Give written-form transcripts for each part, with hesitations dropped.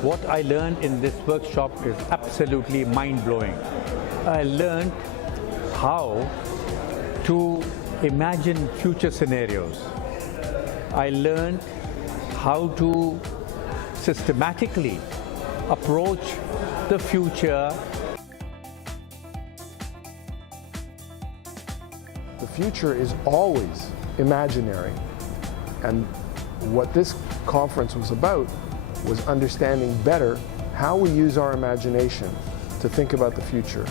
What I learned in this workshop is absolutely mind-blowing. I learned how to imagine future scenarios. I learned how to systematically approach the future. The future is always imaginary, and what this conference was about was understanding better how we use our imagination to think about the future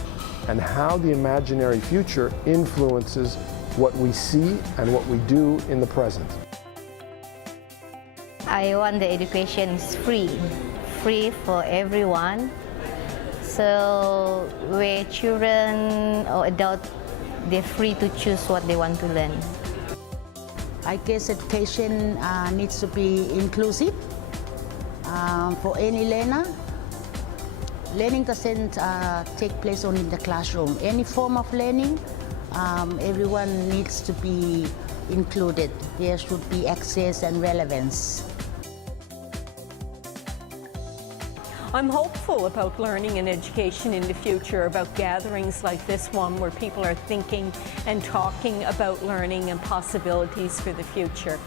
and how the imaginary future influences what we see and what we do in the present. I want the education is free for everyone. So where children or adults, they're free to choose what they want to learn. I guess education needs to be inclusive for any learner. Learning doesn't take place only in the classroom. Any form of learning, everyone needs to be included. There should be access and relevance. I'm hopeful about learning and education in the future, about gatherings like this one where people are thinking and talking about learning and possibilities for the future.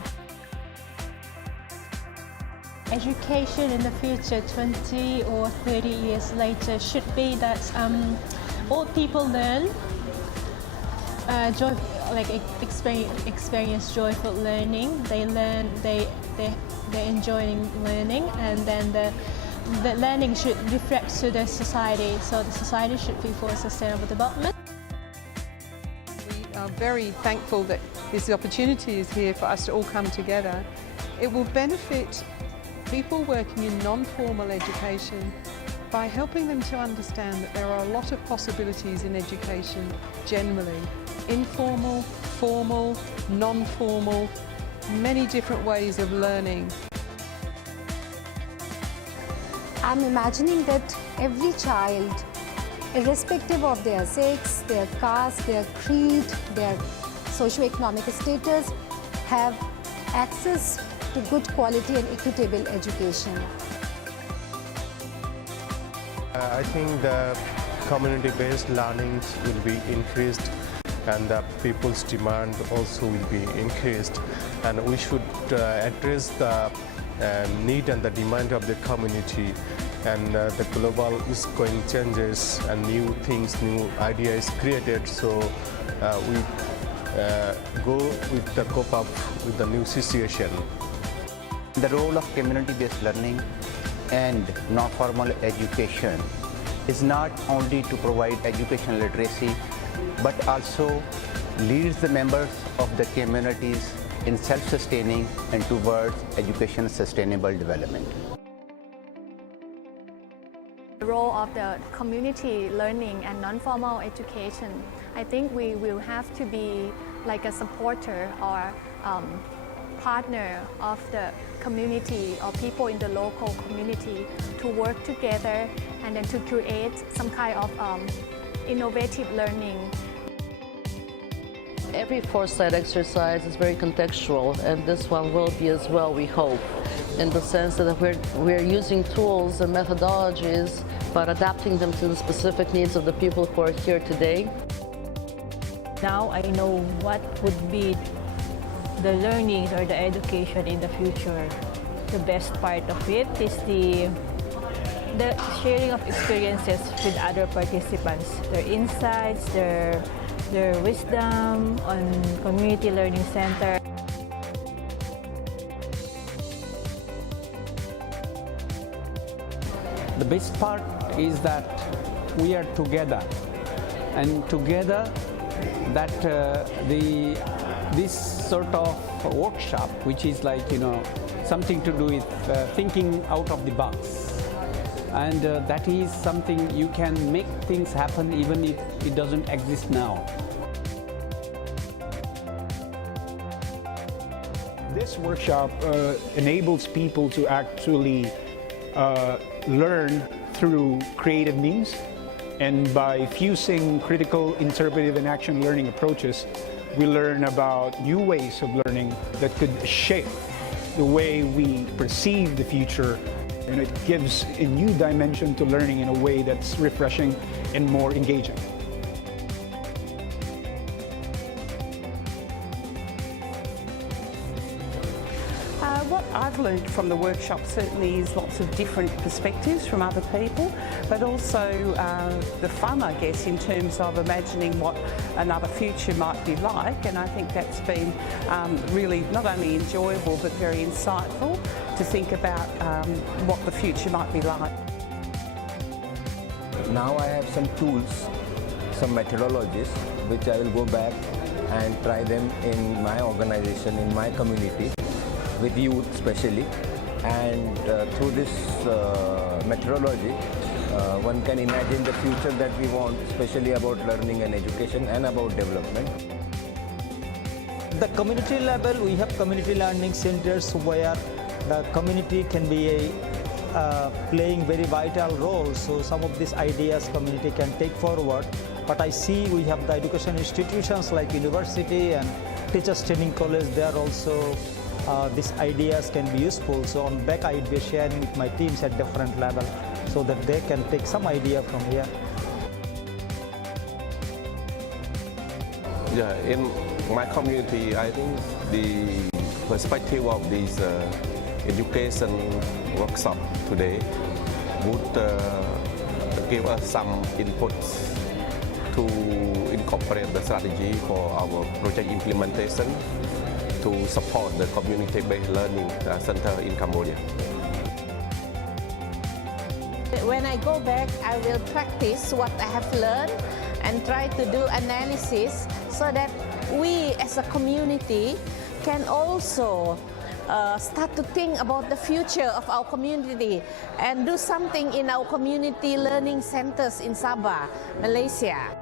Education in the future, 20 or 30 years later, should be that all people learn, experience joyful learning. They learn, they're enjoying learning, and then the learning should reflect to the society. So the society should be for sustainable development. We are very thankful that this opportunity is here for us to all come together. It will benefit people working in non-formal education by helping them to understand that there are a lot of possibilities in education generally. Informal, formal, non-formal, many different ways of learning. I'm imagining that every child, irrespective of their sex, their caste, their creed, their socio-economic status, have access to good quality and equitable education. I think the community-based learnings will be increased, and the people's demand also will be increased, and we should address the need and the demand of the community, and the global is going changes and new things, new ideas created, so we go with the cope up with the new situation. The role of community-based learning and non-formal education is not only to provide educational literacy, but also leads the members of the communities in self-sustaining and towards education sustainable development. The role of the community learning and non-formal education, I think we will have to be like a supporter or partner of the community or people in the local community to work together and then to create some kind of innovative learning. Every foresight exercise is very contextual, and this one will be as well, we hope, in the sense that we're using tools and methodologies, but adapting them to the specific needs of the people who are here today. Now I know what would be the learning or the education in the future. The best part of it is the sharing of experiences with other participants, their insights, their wisdom on Community Learning Center. The best part is that we are together, and together that this sort of workshop, which is like, something to do with thinking out of the box, and that is something you can make things happen even if it doesn't exist now. This workshop enables people to actually learn through creative means, and by fusing critical, interpretive, and action learning approaches, we learn about new ways of learning that could shape the way we perceive the future, and it gives a new dimension to learning in a way that's refreshing and more engaging. What I've learned from the workshop certainly is lots of different perspectives from other people, but also the fun, I guess, in terms of imagining what another future might be like, and I think that's been really not only enjoyable but very insightful to think about what the future might be like. Now I have some tools, some methodologies, which I will go back and try them in my organization, in my community, with youth especially, and through this methodology one can imagine the future that we want, especially about learning and education and about development. The community level, we have community learning centers where the community can be playing very vital role, so some of these ideas community can take forward. But I see we have the education institutions like university and teachers training college, there also these ideas can be useful. So on back I will be sharing with my teams at different level so that they can take some idea from here. Yeah, in my community, I think the perspective of this education workshop today would give us some inputs to incorporate the strategy for our project implementation to support the community-based learning center in Cambodia. When I go back, I will practice what I have learned and try to do analysis so that we as a community can also start to think about the future of our community and do something in our community learning centers in Sabah, Malaysia.